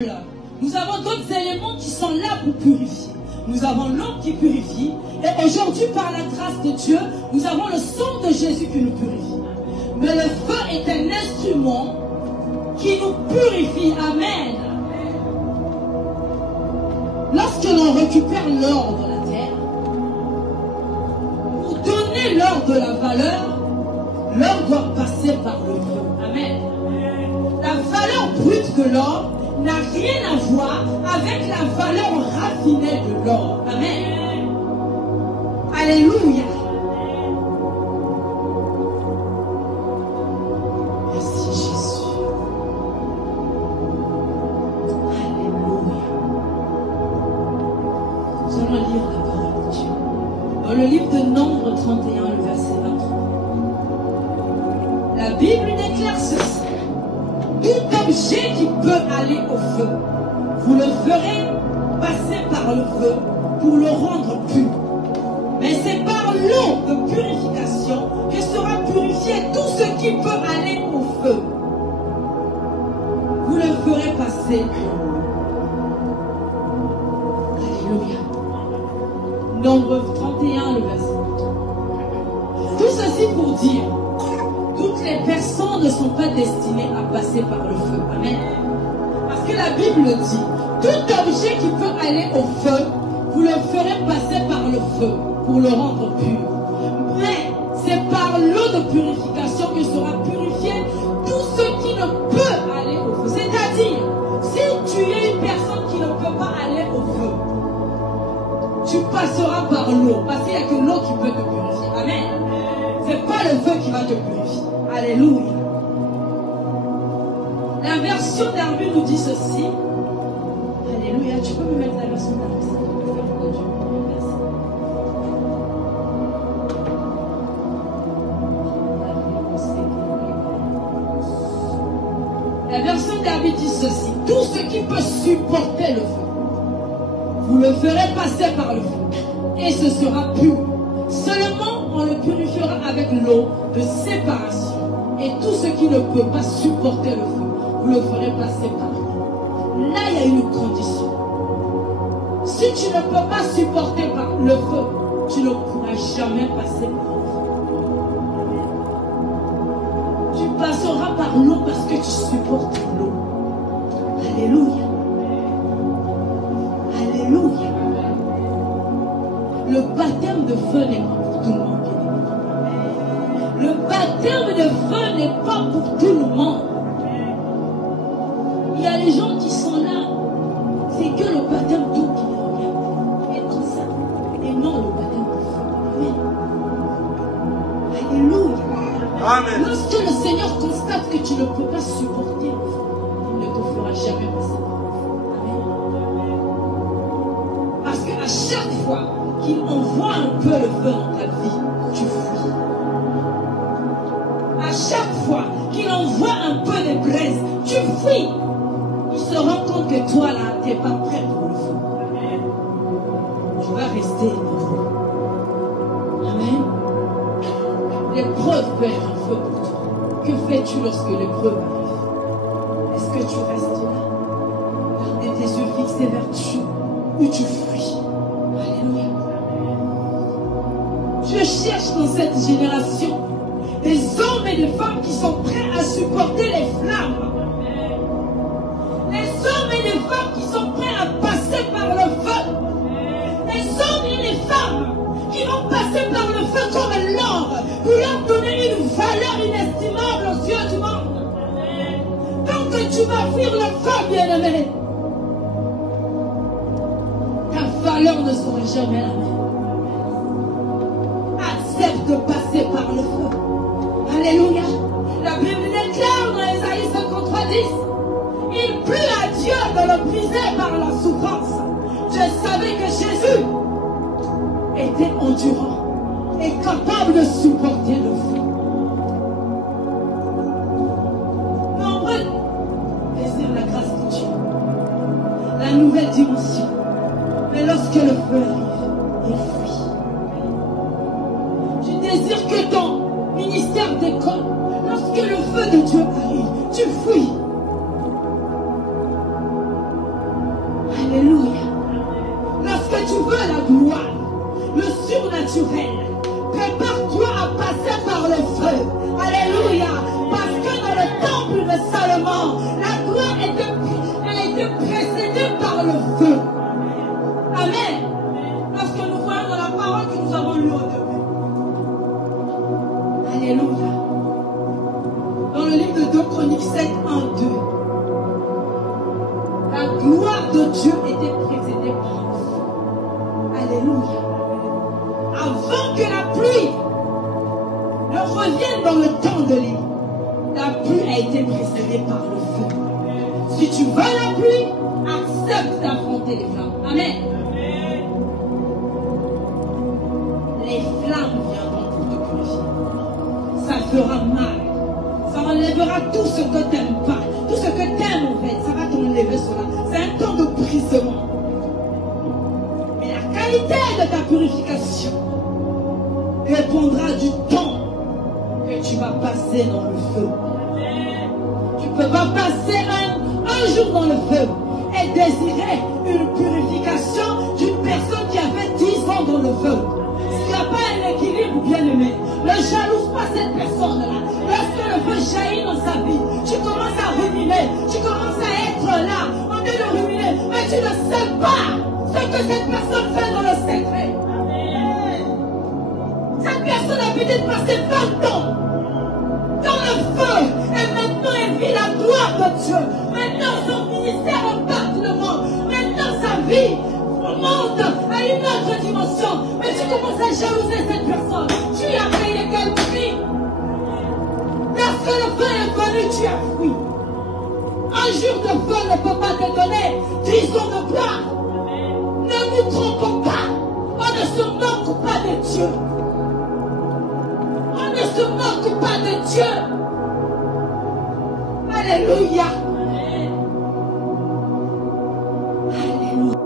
Nous avons d'autres éléments qui sont là pour purifier. Nous avons l'eau qui purifie. Et aujourd'hui, par la grâce de Dieu, nous avons le sang de Jésus qui nous purifie. Mais le feu est un instrument qui nous purifie. Amen. Lorsque l'on récupère l'or de la terre, pour donner l'or de la valeur, l'or doit passer par le feu. Amen. La valeur brute de l'or n'a rien à voir avec la valeur raffinée de l'or. Amen. Alléluia. Merci Jésus. Alléluia. Nous allons lire la parole de Dieu. Dans le livre de Nombre 31, le verset 23. La Bible déclare ceci. Tout objet qui peut aller au feu, vous le ferez passer par le feu pour le rendre pur. Mais c'est par l'eau de purification que sera purifié tout ce qui peut aller au feu. Vous le ferez passer. Alléluia. Nombre 31, le verset 23. Tout ceci pour dire, toutes les personnes ne sont pas destinées à passer par le feu. Amen. Parce que la Bible dit, tout objet qui peut aller au feu, vous le ferez passer par le feu pour le rendre pur. Mais c'est par l'eau de purification que sera purifié tout ce qui ne peut aller au feu. C'est-à-dire, si tu es une personne qui ne peut pas aller au feu, tu passeras par l'eau. Parce qu'il n'y a que l'eau qui peut te purifier. Amen. C'est pas le feu qui va te purifier. Alléluia. La version d'Arbu nous dit ceci. Alléluia. Tu peux me mettre la version d'Arbu? La version d'Arbu dit ceci. Tout ce qui peut supporter le feu, vous le ferez passer par le feu et ce sera pur. Seulement on le purifiera avec l'eau de séparation. Et tout ce qui ne peut pas supporter le feu, vous le ferez passer par l'eau. Là, il y a une condition. Si tu ne peux pas supporter par le feu, tu ne pourras jamais passer par le feu. Tu passeras par l'eau parce que tu supportes l'eau. Alléluia. Alléluia. Le baptême de feu n'est pas pour tout le monde. Le baptême de feu n'est pas pour tout le monde. Il y a des gens qui sont là, c'est que le baptême d'eau qui les regarde. Et comme ça. Et non le baptême de feu. Amen. Alléluia. Amen. Lorsque le Seigneur constate que tu ne peux pas supporter le feu, il ne te fera jamais passer par le feu. Amen. Parce qu'à chaque fois qu'il envoie un peu le feu dans ta vie, tu fuis. À chaque fois qu'il envoie un peu de braise, tu fuis. Il se rend compte que toi là, tu n'es pas prêt pour le feu. Amen. Tu vas rester épreuve. Amen. L'épreuve peut être un feu pour toi. Que fais-tu lorsque l'épreuve arrive? Est-ce que tu restes là, garder tes yeux fixés vers Dieu, ou tu fuis? Alléluia. Dieu cherche dans cette génération des hommes et des femmes qui sont prêts à supporter les flammes. Les hommes et les femmes qui sont prêts à passer par le feu. Les hommes et les femmes qui vont passer par le feu comme l'or pour leur donner une valeur inestimable aux yeux du monde. Tant que tu vas fuir le feu, bien-aimé, ta valeur ne sera jamais la même. Accepte de passer par le feu. Alléluia. La Bible déclare dans Ésaïe 53:10, il plut à Dieu de le briser par la souffrance. Je savais que Jésus était endurant et capable de supporter le feu. Nombreux désirent la grâce de Dieu, la nouvelle dimension. Mais lorsque le feu arrive, il fuit. Tu désires que ton ministère d'école, lorsque le feu de Dieu arrive, tu fuis. naturel. Prépare-toi à passer par le feu. Alléluia. Parce que dans le temple de Salomon, la gloire elle a été précédée par le feu. Amen. Parce que nous voyons dans la parole que nous avons lue au début. Alléluia. Dans le livre de 2 Chroniques 7, 1, 2. La gloire de Dieu était précédée par le feu. Alléluia. Avant que la pluie ne revienne dans le temps de l'île, la pluie a été précédée par le feu. Si tu veux la pluie, accepte d'affronter les flammes. Amen. Les flammes viendront pour te purifier. Ça fera mal. Ça enlèvera tout ce que tu n'aimes pas. Tout ce que tu aimes en fait, ça va t'enlever cela. C'est un temps de brisement. Mais la qualité de ta purification dépendra du temps que tu vas passer dans le feu. Tu ne peux pas passer un jour dans le feu et désirer une purification d'une personne qui a fait 10 ans dans le feu. S'il n'y a pas un équilibre bien aimé, ne jalouse pas cette personne-là. Lorsque le feu jaillit dans sa vie, tu commences à ruminer, tu commences à être là, en train de ruminer, mais tu ne sais pas ce que cette personne fait dans le secret. Cette personne a peut-être passé 20 ans dans le feu et maintenant elle vit la gloire de Dieu. Maintenant son ministère impacte le monde. Maintenant sa vie monte à une autre dimension. Mais tu commences à jalouser cette personne. Tu as payé quel prix? Lorsque le feu est venu, tu as fui. Un jour de feu ne peut pas te donner 10 ans de gloire. Ne nous trompons pas. On ne se moque pas de Dieu. On ne se moque pas de Dieu. Alléluia. Alléluia.